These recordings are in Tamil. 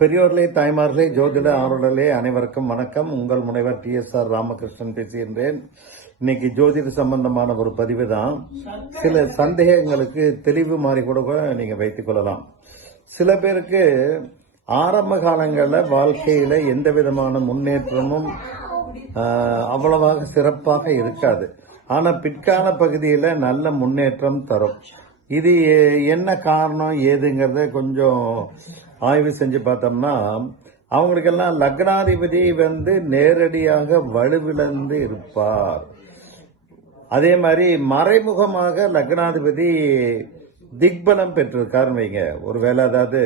பெரியோர்களே தாய்மார்களே ஜோதிட ஆர்வலர்களே அனைவருக்கும் வணக்கம். உங்கள் முனைவர் டி. எஸ். ஆர். ராமகிருஷ்ணன் பேசுகின்றேன். இன்னைக்கு ஜோதிட சம்பந்தமான ஒரு பதிவு தான். சில சந்தேகங்களுக்கு தெளிவு மாறி கூட கூட நீங்க வைத்துக் கொள்ளலாம். சில பேருக்கு ஆரம்ப காலங்களில் வாழ்க்கையில எந்த விதமான முன்னேற்றமும் அவ்வளவாக சிறப்பாக இருக்காது. ஆனா பிற்கால பகுதியில நல்ல முன்னேற்றம் தரும். இது என்ன காரணம் ஏதுங்கிறத கொஞ்சம் ஆய்வு செஞ்சு பார்த்தோம்னா அவங்களுக்கெல்லாம் லக்னாதிபதி வந்து நேரடியாக வலுவிழந்து இருப்பார். அதே மாதிரி மறைமுகமாக லக்னாதிபதி திக்பலம் பெற்றிருக்காருன்னு வைங்க. ஒருவேளை அதாவது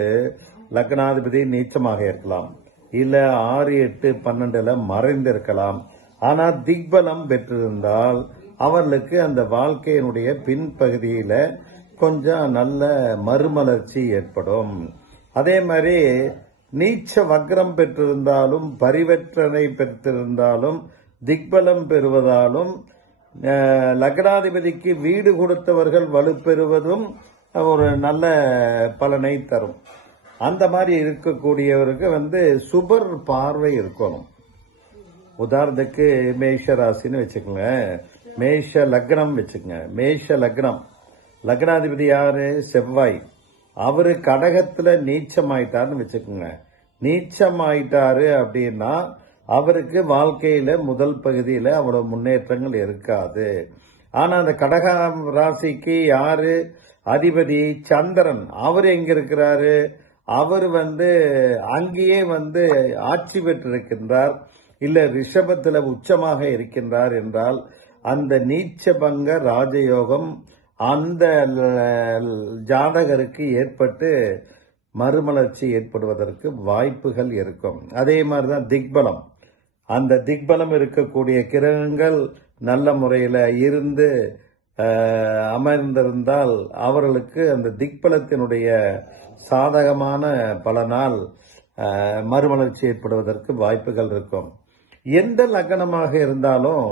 லக்னாதிபதி நீச்சமாக இருக்கலாம். இல்லை ஆறு எட்டு பன்னெண்டுல மறைந்திருக்கலாம். ஆனால் திக்பலம் பெற்றிருந்தால் அவர்களுக்கு அந்த வாழ்க்கையினுடைய பின்பகுதியில் கொஞ்சம் நல்ல மறுமலர்ச்சி ஏற்படும். அதே மாதிரி நீச்ச வக்ரம் பெற்றிருந்தாலும் பரிவற்றனை பெற்றிருந்தாலும் திக்பலம் பெறுவதாலும் லக்னாதிபதிக்கு வீடு கொடுத்தவர்கள் வலுப்பெறுவதும் ஒரு நல்ல பலனை தரும். அந்த மாதிரி இருக்கக்கூடியவருக்கு வந்து சுபர் பார்வை இருக்கணும். உதாரணத்துக்கு மேஷ ராசின்னு வச்சுக்கோங்க. மேஷ லக்னம் வச்சுக்கோங்க. மேஷ லக்னம். லக்னாதிபதி யாரு? செவ்வாய். அவரு கடகத்துல நீச்சமாயிட்டாருன்னு வச்சுக்கோங்க. நீச்சமாயிட்டாரு அப்படின்னா அவருக்கு வாழ்க்கையில முதல் பகுதியில அவ்வளவு முன்னேற்றங்கள் இருக்காது. ஆனா அந்த கடக ராசிக்கு யாரு? அதிபதி சந்திரன். அவர் எங்க இருக்கிறாரு? அவர் வந்து அங்கேயே வந்து ஆட்சி பெற்றிருக்கின்றார். இல்ல ரிஷபத்துல உச்சமாக இருக்கின்றார் என்றால் அந்த நீச்சபங்க ராஜயோகம் அந்த ஜாதகருக்கு ஏற்பட்டு மறுமலர்ச்சி ஏற்படுவதற்கு வாய்ப்புகள் இருக்கும். அதே மாதிரி தான் திக்பலம். அந்த திக்பலம் இருக்கக்கூடிய கிரகங்கள் நல்ல முறையில் இருந்து அமர்ந்திருந்தால் அவர்களுக்கு அந்த திக்பலத்தினுடைய சாதகமான பலனால் மறுமலர்ச்சி ஏற்படுவதற்கு வாய்ப்புகள் இருக்கும். எந்த லக்னமாக இருந்தாலும்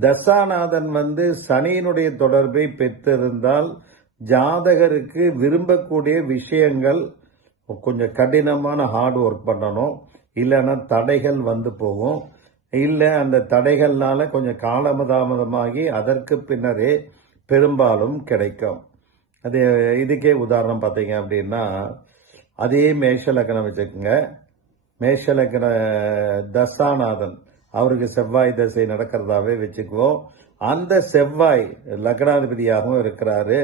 தசாநாதன் வந்து சனியினுடைய தொடர்பை பெற்றிருந்தால் ஜாதகருக்கு விரும்பக்கூடிய விஷயங்கள் கொஞ்சம் கடினமான ஹார்ட் ஒர்க் பண்ணணும். இல்லைன்னா தடைகள் வந்து போகும். இல்லை அந்த தடைகள்னால கொஞ்சம் காலமதாமதமாகி அதற்கு பின்னரே பெரும்பாலும் கிடைக்கும். அது இதுக்கே உதாரணம் பார்த்தீங்க அப்படின்னா அதே மேஷ லக்னம் வச்சுக்கோங்க. மேஷ தசாநாதன். அவருக்கு செவ்வாய் தசை நடக்கிறதாவே வச்சுக்குவோம். அந்த செவ்வாய் லக்னாதிபதியாகவும் இருக்கிறாரு.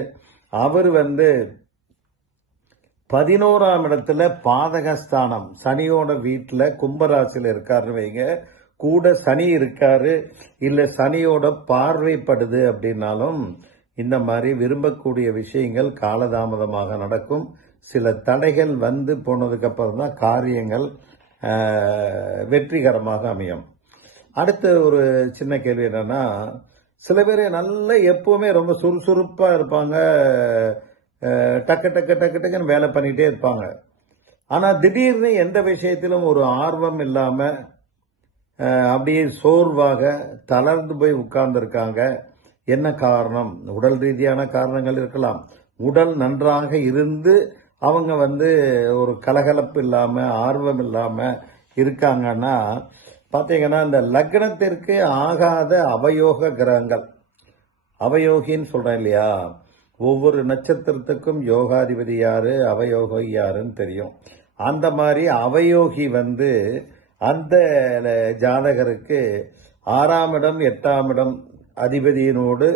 அவர் வந்து பதினோராம் இடத்துல பாதகஸ்தானம். சனியோட வீட்டில் கும்பராசியில் இருக்காருன்னு வைங்க. கூட சனி இருக்காரு. இல்லை சனியோட பார்வைப்படுது அப்படின்னாலும் இந்த மாதிரி விரும்பக்கூடிய விஷயங்கள் காலதாமதமாக நடக்கும். சில தடைகள் வந்து போனதுக்கப்புறம் தான் காரியங்கள் வெற்றிகரமாக அமையும். அடுத்த ஒரு சின்ன கேள்வி என்னன்னா சில பேர் நல்ல எப்பவுமே ரொம்ப சுறுசுறுப்பாக இருப்பாங்க. டக்கு டக்கு டக்கு டக்குன்னு வேலை பண்ணிகிட்டே இருப்பாங்க. ஆனால் திடீர்னு எந்த விஷயத்திலும் ஒரு ஆர்வம் இல்லாமல் அப்படியே சோர்வாக தளர்ந்து போய் உட்கார்ந்துருக்காங்க. என்ன காரணம்? உடல் ரீதியான காரணங்கள் இருக்கலாம். உடல் நன்றாக இருந்து அவங்க வந்து ஒரு கலகலப்பு இல்லாமல் ஆர்வம் இல்லாமல் இருக்காங்கன்னா பார்த்தீங்கன்னா இந்த லக்னத்திற்கு ஆகாத அவயோக கிரகங்கள். அவயோகின்னு சொல்கிறேன் இல்லையா? ஒவ்வொரு நட்சத்திரத்துக்கும் யோகாதிபதி யாரு அவயோகி யாருன்னு தெரியும். அந்த மாதிரி அவயோகி வந்து அந்த ஜாதகருக்கு ஆறாம் இடம் எட்டாம் இடம் அதிபதியினோடு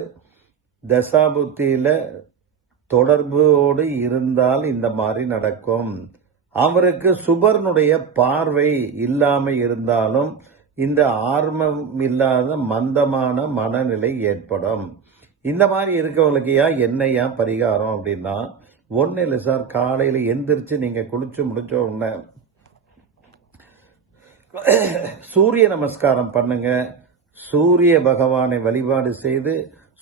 தசாபுத்தியில் தொடர்போடு இருந்தால் இந்த மாதிரி நடக்கும். அவருக்கு சுபர்னுடைய பார்வை இல்லாமல் இருந்தாலும் இந்த ஆர்வம் இல்லாத மந்தமான மனநிலை ஏற்படும். இந்த மாதிரி இருக்கவங்களுக்கு ஏன் என்னையா பரிகாரம் அப்படின்னா ஒன்றும் இல்லை சார் காலையில் எந்திரிச்சு நீங்கள் குளிச்சு முடிச்ச உடனே சூரிய நமஸ்காரம் பண்ணுங்க. சூரிய பகவானை வழிபாடு செய்து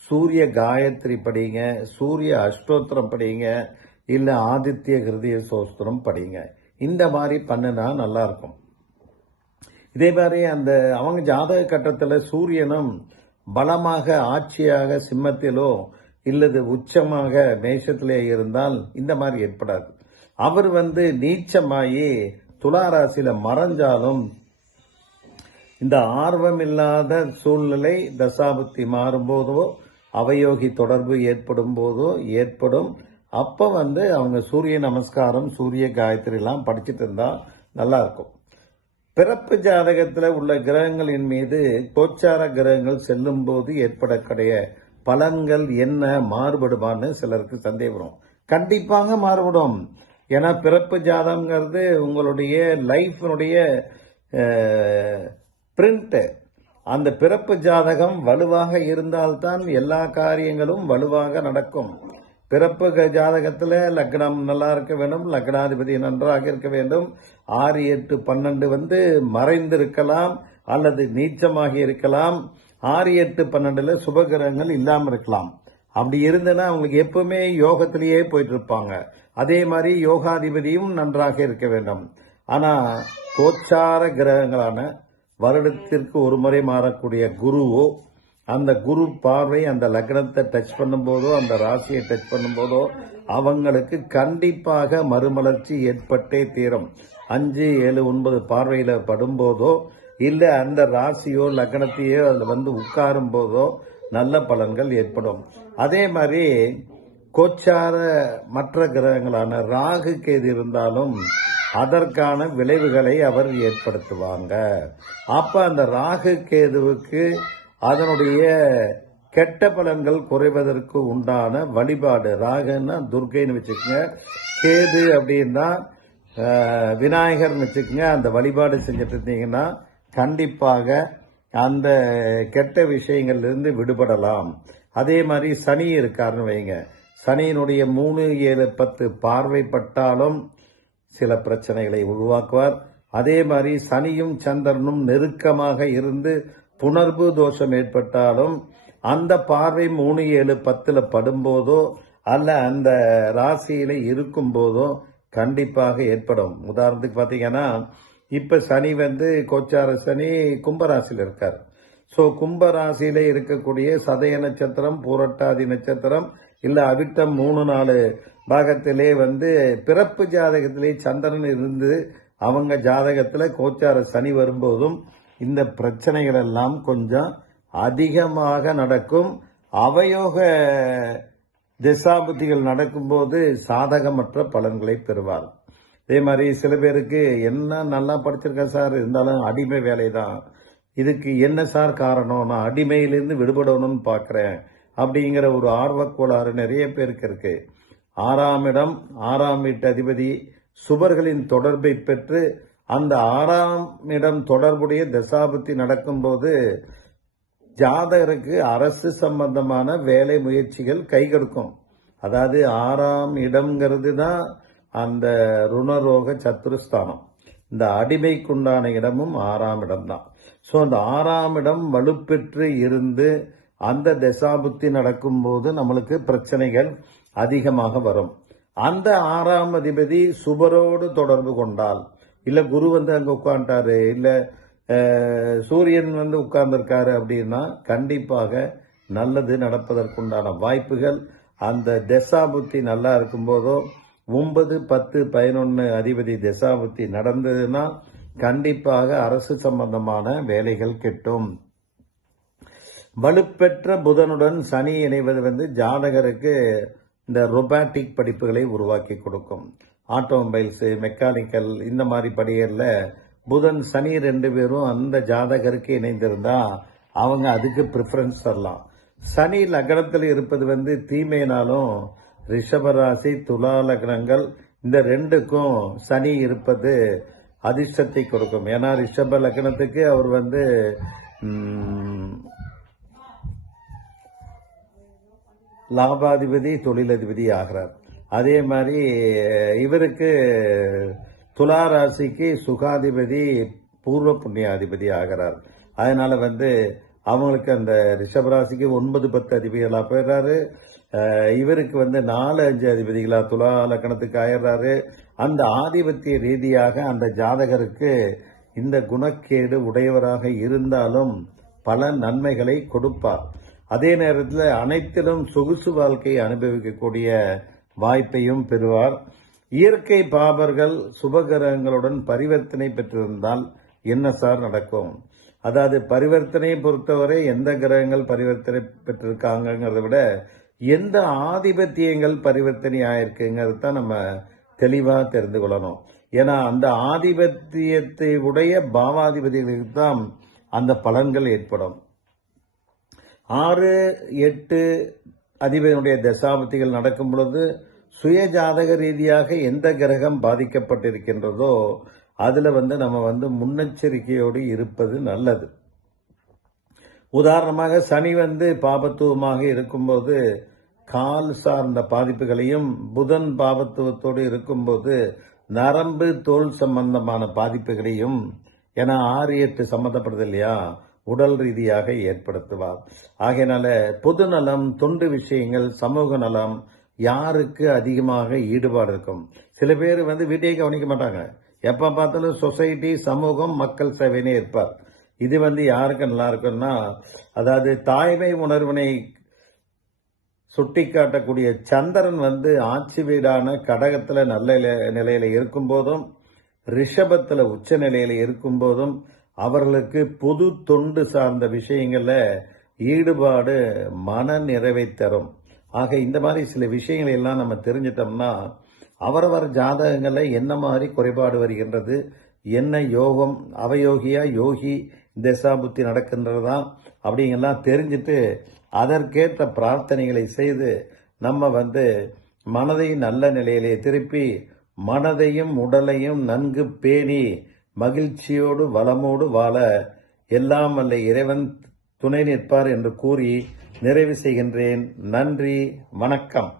சூரிய காயத்ரி படிங்க சூரிய அஷ்டோத்திரம் படிங்க இல்லை ஆதித்ய ஹிருதய சோஸ்திரம் படிங்க. இந்த மாதிரி பண்ணுனா நல்லா இருக்கும் இதே மாதிரி அந்த அவங்க ஜாதக கட்டத்தில் சூரியனும் பலமாக ஆட்சியாக சிம்மத்திலோ இல்லது உச்சமாக மேஷத்திலே இருந்தால் இந்த மாதிரி ஏற்படாது. அவர் வந்து நீச்சமாயி துளாராசியில மறைஞ்சாலும் இந்த ஆர்வமில்லாத சூழ்நிலை தசாபுத்தி மாறும்போதோ அவயோகி தொடர்பு ஏற்படும் போதோ ஏற்படும். அப்போ வந்து அவங்க சூரிய நமஸ்காரம் சூரிய காயத்ரிலாம் படிச்சுட்டு இருந்தால் நல்லாயிருக்கும் பிறப்பு ஜாதகத்தில் உள்ள கிரகங்களின் மீது கோச்சார கிரகங்கள் செல்லும் போது ஏற்படக்கூடிய பலன்கள் என்ன மாறுபடுமான்னு சிலருக்கு சந்தேகம் கண்டிப்பாக மாறுபடும். ஏன்னா பிறப்பு ஜாதகங்கிறது உங்களுடைய லைஃபினுடைய பிரிண்ட்டு அந்த பிறப்பு ஜாதகம் வலுவாக இருந்தால்தான் எல்லா காரியங்களும் வலுவாக நடக்கும். பிறப்பு க- லக்னம் நல்லா இருக்க வேண்டும். லக்னாதிபதி நன்றாக இருக்க வேண்டும். ஆறு எட்டு பன்னெண்டு வந்து மறைந்திருக்கலாம் அல்லது நீச்சமாக இருக்கலாம். ஆறு எட்டு பன்னெண்டுல சுபகிரகங்கள் இல்லாமல் இருக்கலாம். அப்படி இருந்ததுன்னா அவங்களுக்கு எப்பவுமே யோகத்திலேயே போயிட்டு இருப்பாங்க. அதே மாதிரி யோகாதிபதியும் நன்றாக இருக்க வேண்டும். ஆனா கோச்சார கிரகங்களான வருடத்திற்கு ஒரு முறை மாறக்கூடிய குருவோ அந்த குரு பார்வை அந்த லக்னத்தை டச் பண்ணும்போதோ அந்த ராசியை டச் பண்ணும்போதோ அவங்களுக்கு கண்டிப்பாக மறுமலர்ச்சி ஏற்பட்டே தீரும். அஞ்சு ஏழு ஒன்பது பார்வையில் படும்போதோ இல்லை அந்த ராசியோ லக்னத்தையோ அதில் வந்து உட்காரும் போதோ நல்ல பலன்கள் ஏற்படும். அதே மாதிரி கோச்சார மற்ற கிரகங்களான ராகு கேது இருந்தாலும் அதற்கான விளைவுகளை அவர் ஏற்படுத்துவாங்க. அப்ப அந்த ராகு கேதுவுக்கு அதனுடைய கெட்ட பலன்கள் குறைவதற்கு உண்டான வழிபாடு. ராகன்னா துர்கைன்னு வச்சுக்கோங்க. கேது அப்படின்னா விநாயகர்னு வச்சுக்கோங்க. அந்த வழிபாடு செஞ்சுட்டு இருந்தீங்கன்னா கண்டிப்பாக அந்த கெட்ட விஷயங்கள்லேருந்து விடுபடலாம். அதே மாதிரி சனி இருக்காருன்னு வைங்க. சனியினுடைய மூணு ஏழு பத்து பார்வைப்பட்டாலும் சில பிரச்சனைகளை உருவாக்குவார். அதே மாதிரி சனியும் சந்திரனும் நெருக்கமாக இருந்து புணர்வு தோஷம் ஏற்பட்டாலும் அந்த பார்வை மூணு ஏழு பத்தில் படும்போதோ அல்ல அந்த ராசியில இருக்கும் போதோ கண்டிப்பாக ஏற்படும். உதாரணத்துக்கு பார்த்தீங்கன்னா இப்போ சனி வந்து கோச்சார சனி கும்பராசியில் இருக்கார். ஸோ கும்பராசியில இருக்கக்கூடிய சதய நட்சத்திரம் பூரட்டாதி நட்சத்திரம் இல்லை அவிட்டம் மூணு நாலு பாகத்திலே வந்து பிறப்பு ஜாதகத்திலே சந்திரன் இருந்து அவங்க ஜாதகத்தில் கோச்சார சனி வரும்போதும் இந்த பிரச்சனைகள் எல்லாம் கொஞ்சம் அதிகமாக நடக்கும். அவயோக திசாபுத்திகள் நடக்கும்போது சாதகமற்ற பலன்களை பெறுவார். அதே மாதிரி சில பேருக்கு என்ன நல்லா படிச்சிருக்கேன் சார் இருந்தாலும் அடிமை வேலை தான் இதுக்கு என்ன சார் காரணம்? நான் அடிமையிலிருந்து விடுபடணும்னு பார்க்குறேன். அப்படிங்கிற ஒரு ஆர்வக்கோளாறு நிறைய பேருக்கு இருக்கு. ஆறாம் இடம் ஆறாம் வீட்டு அதிபதி சுபர்களின் தொடர்பை பெற்று அந்த ஆறாம் இடம் தொடர்புடைய தசாபுத்தி நடக்கும்போது ஜாதகருக்கு அரசு சம்பந்தமான வேலை முயற்சிகள் கை கொடுக்கும். அதாவது ஆறாம் இடம்ங்கிறது தான் அந்த ருணரோக சத்துருஸ்தானம் இந்த அடிமைக்குண்டான இடமும் ஆறாம் இடம் தான். ஸோ அந்த ஆறாம் இடம் வலுப்பெற்று இருந்து அந்த தசாபுத்தி நடக்கும்போது நம்மளுக்கு பிரச்சனைகள் அதிகமாக வரும். அந்த ஆறாம் அதிபதி சுபரோடு தொடர்பு கொண்டால் இல்லை குரு வந்து அங்கே உட்காந்துட்டாரு இல்லை சூரியன் வந்து உட்கார்ந்துருக்காரு அப்படின்னா கண்டிப்பாக நல்லது நடப்பதற்குண்டான வாய்ப்புகள். அந்த தசாபுத்தி நல்லா இருக்கும்போதோ ஒன்பது பத்து பதினொன்று அதிபதி தசாபுத்தி நடந்ததுன்னா கண்டிப்பாக அரசு சம்பந்தமான வேலைகள் கிட்டும். வலுப்பெற்ற புதனுடன் சனி இணைவது வந்து ஜாதகருக்கு இந்த ரொபாட்டிக் படிப்புகளை உருவாக்கி கொடுக்கும். ஆட்டோமொபைல்ஸு மெக்கானிக்கல் இந்த மாதிரி படிகள்ல புதன் சனி ரெண்டு பேரும் அந்த ஜாதகருக்கு இணைந்திருந்தால் அவங்க அதுக்கு ப்ரிஃபரன்ஸ் தரலாம். சனி லக்னத்தில் இருப்பது வந்து தீமைனாலும் ரிஷபராசி துலா லக்னங்கள் இந்த ரெண்டுக்கும் சனி இருப்பது அதிர்ஷ்டத்தை கொடுக்கும். ஏன்னா ரிஷப லக்னத்துக்கு அவர் வந்து லாபாதிபதி தொழிலதிபதி ஆகிறார். அதே மாதிரி இவருக்கு துலா ராசிக்கு சுகாதிபதி பூர்வ புண்ணியாதிபதி ஆகிறார். அதனால வந்து அவங்களுக்கு அந்த ரிஷபராசிக்கு ஒன்பது பத்து அதிபதிகளாக போயிடுறாரு. இவருக்கு வந்து நாலு அஞ்சு அதிபதிகளாக துலா லக்கணத்துக்கு ஆயிடுறாரு. அந்த ஆதிபத்திய ரீதியாக அந்த ஜாதகருக்கு இந்த குணக்கேடு உடையவராக இருந்தாலும் பல நன்மைகளை கொடுப்பார். அதே நேரத்தில் அனைத்திலும் சொகுசு வாழ்க்கையை அனுபவிக்கக்கூடிய வாய்ப்பையும் பெறுவார். இயற்கை பாபர்கள் சுபகிரகங்களுடன் பரிவர்த்தனை பெற்றிருந்தால் என்ன சார் நடக்கும்? அதாவது பரிவர்த்தனையை பொறுத்தவரை எந்த கிரகங்கள் பரிவர்த்தனை பெற்றிருக்காங்கிறத விட எந்த ஆதிபத்தியங்கள் பரிவர்த்தனை ஆயிருக்குங்கிறது தான் நம்ம தெளிவாக தெரிந்து கொள்ளணும். ஏன்னா அந்த ஆதிபத்தியத்தை உடைய பாவாதிபதிகளுக்கு தான் அந்த பலன்கள் ஏற்படும். ஆறு எட்டு அதிபதியினுடைய தசாபத்திகள் நடக்கும் பொழுது சுய ஜாதக ரீதியாக எந்த கிரகம் பாதிக்கப்பட்டிருக்கின்றதோ அதில் வந்து நம்ம வந்து முன்னெச்சரிக்கையோடு இருப்பது நல்லது. உதாரணமாக சனி வந்து பாபத்துவமாக இருக்கும்போது கால் சார்ந்த பாதிப்புகளையும் புதன் பாபத்துவத்தோடு இருக்கும்போது நரம்பு தோல் சம்பந்தமான பாதிப்புகளையும் ஏன்னா ஆறு எட்டு சம்மந்தப்படுது இல்லையா? உடல் ரீதியாக ஏற்படுத்துவார். ஆகையினால பொது நலம் தொண்டு விஷயங்கள் சமூக நலம் யாருக்கு அதிகமாக ஈடுபாடு இருக்கும்? சில பேர் வந்து வீட்டையே கவனிக்க மாட்டாங்க. எப்ப பார்த்தாலும் சொசைட்டி சமூகம் மக்கள் சேவைனே இருப்பார். இது வந்து யாருக்கு நல்லா இருக்கும்னா அதாவது தாய்மை உணர்வினை சுட்டிக்காட்டக்கூடிய சந்திரன் வந்து ஆட்சி வீடான கடகத்தில் நல்ல நிலை- இருக்கும் போதும் ரிஷபத்தில் உச்ச நிலையில் இருக்கும் போதும் அவர்களுக்கு பொது தொண்டு சார்ந்த விஷயங்களில் ஈடுபாடு மன நிறைவை தரும். ஆக இந்த மாதிரி சில விஷயங்களை எல்லாம் நம்ம தெரிஞ்சிட்டோம்னா அவரவர் ஜாதகங்களில் என்ன மாதிரி குறைபாடு வருகின்றது என்ன யோகம் அவயோகியா யோகி தசாபுத்தி நடக்கின்றதா அப்படிங்கெல்லாம் தெரிஞ்சுட்டு அதற்கேற்ற பிரார்த்தனைகளை செய்து நம்ம வந்து மனதை நல்ல நிலையிலே திருப்பி மனதையும் உடலையும் நன்கு பேணி மகிழ்ச்சியோடு வளமோடு வாழ எல்லாம் வல்ல இறைவன் துணை நிற்பார் என்று கூறி நிறைவு செய்கின்றேன். நன்றி வணக்கம்.